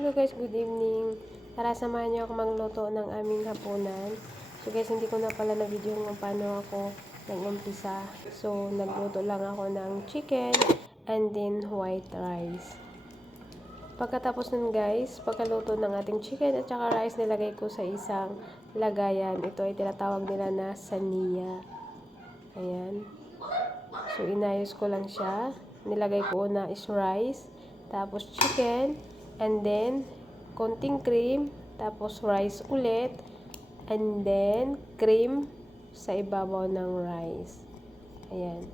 Hello guys, good evening. Tara, samahan niyo ako magluto ng aming hapunan. So guys, hindi ko na pala na video kung paano ako nag-umpisa. So, nagluto lang ako ng chicken and then white rice. Pagkatapos nun guys, pagkaluto ng ating chicken at saka rice, nilagay ko sa isang lagayan. Ito ay tinatawag nila na saniya. Ayan. So, inayos ko lang siya. Nilagay ko una is rice, tapos chicken, and then konting cream, tapos rice ulit, and then cream sa ibabaw ng rice. Ayan.